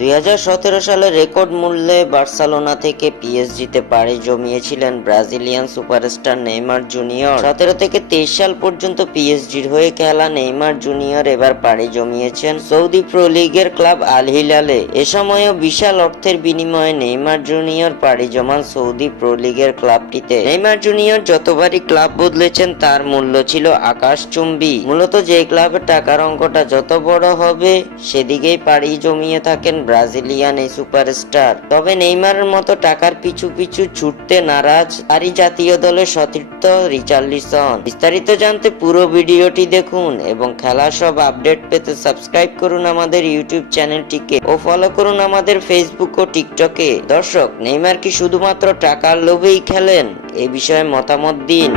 2017 সালে রেকর্ড মূল্যে বার্সেলোনা থেকে পিএসজিতে পাড়ি জমিয়েছিলেন ব্রাজিলিয়ান সুপারস্টার নেইমার জুনিয়র। 17 থেকে 23 সাল পর্যন্ত পিএসজির হয়ে খেলা নেইমার জুনিয়র এবার পাড়ি জমিয়েছেন সৌদি প্রো লিগের ক্লাব আল হিলালে। এ সময়ও বিশাল অর্থের বিনিময়ে নেইমার জুনিয়র পাড়ি জমান সৌদি প্রো লিগের ক্লাবটিতে। নেইমার জুনিয়র যতবারই ক্লাব বদলেছেন তার মূল্য ছিল আকাশচুম্বী। মূলত যে ক্লাবের টাকার অঙ্কটা যত বড় হবে সেদিকেই পাড়ি জমিয়ে থাকেন ব্রাজিলিয়ান এই সুপারস্টার। তবে নেইমারের মতো টাকার পিছু পিছু ছুটতে নারাজ তারই জাতীয় দলের সতীর্থ রিচার্লিসন। বিস্তারিত জানতে পুরো ভিডিওটি দেখুন এবং খেলার সব আপডেট পেতে সাবস্ক্রাইব করুন আমাদের ইউটিউব চ্যানেলটিকে ও ফলো করুন আমাদের ফেসবুক ও টিকটকে। দর্শক, নেইমার কি শুধুমাত্র টাকার লোভেই খেলেন? এই বিষয়ে মতামত দিন।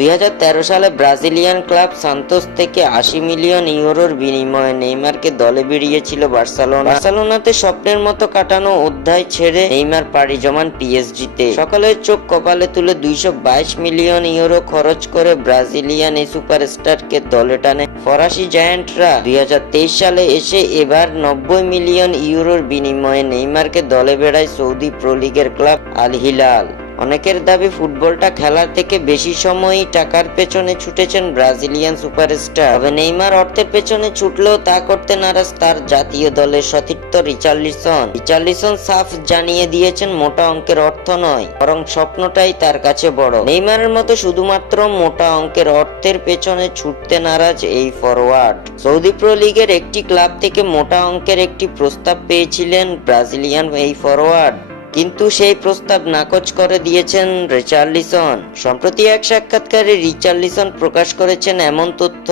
2013 সালে ব্রাজিলিয়ান ক্লাব সান্তোস থেকে 80 মিলিয়ন ইউরোর বিনিময়ে নেইমারকে দলে বেরিয়েছিল বার্সেলোনা। বার্সেলোনাতে স্বপ্নের মতো কাটানো অধ্যায় ছেড়ে নেইমার পাড়ি জমান পিএসজিতে। সকালের চোখ কপালে তুলে 222 মিলিয়ন ইউরো খরচ করে ব্রাজিলিয়ান এই সুপারস্টারকে দলে টানে ফরাসি জায়ান্টরা। 2023 সালে এসে এবার 90 মিলিয়ন ইউরোর বিনিময়ে নেইমারকে দলে বেড়ায় সৌদি প্রো লিগের ক্লাব আল হিলাল। অনেকের দাবি ফুটবলটা খেলার থেকে বেশি সময়ই টাকার পেছনে ছুটেছেন ব্রাজিলিয়ান সুপারস্টার। তবে নেইমার অর্থের পেছনে ছুটলেও তা করতে নারাজ তার জাতীয় দলের সতীর্থ রিচার্লিসন সাফ জানিয়ে দিয়েছেন মোটা অঙ্কের অর্থ নয়, বরং স্বপ্নটাই তার কাছে বড়। নেইমারের মতো শুধুমাত্র মোটা অঙ্কের অর্থের পেছনে ছুটতে নারাজ এই ফরওয়ার্ড। সৌদি প্রো লিগের একটি ক্লাব থেকে মোটা অঙ্কের একটি প্রস্তাব পেয়েছিলেন ব্রাজিলিয়ান এই ফরওয়ার্ড, কিন্তু সেই প্রস্তাব নাকচ করে দিয়েছেন রিচার্লিসন। সম্প্রতি এক সাক্ষাৎকারে রিচার্লিসন প্রকাশ করেছেন এমন তথ্য।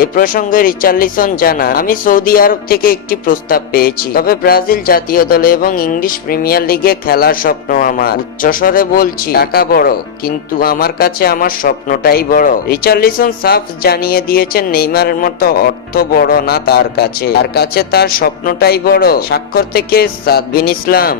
এই প্রসঙ্গে রিচার্লিসন জানান, আমি সৌদি আরব থেকে একটি প্রস্তাব পেয়েছি, তবে ব্রাজিল জাতীয় দলে এবং ইংলিশ প্রিমিয়ার লিগে খেলার স্বপ্ন আমার। উচ্চস্বরে বলছি, টাকা বড়, কিন্তু আমার কাছে আমার স্বপ্নটাই বড়। রিচার্লিসন সাফ জানিয়ে দিয়েছেন নেইমারের মতো অর্থ বড় না তার কাছে তার স্বপ্নটাই বড়। স্বাক্ষর থেকে সাদ বিন ইসলাম।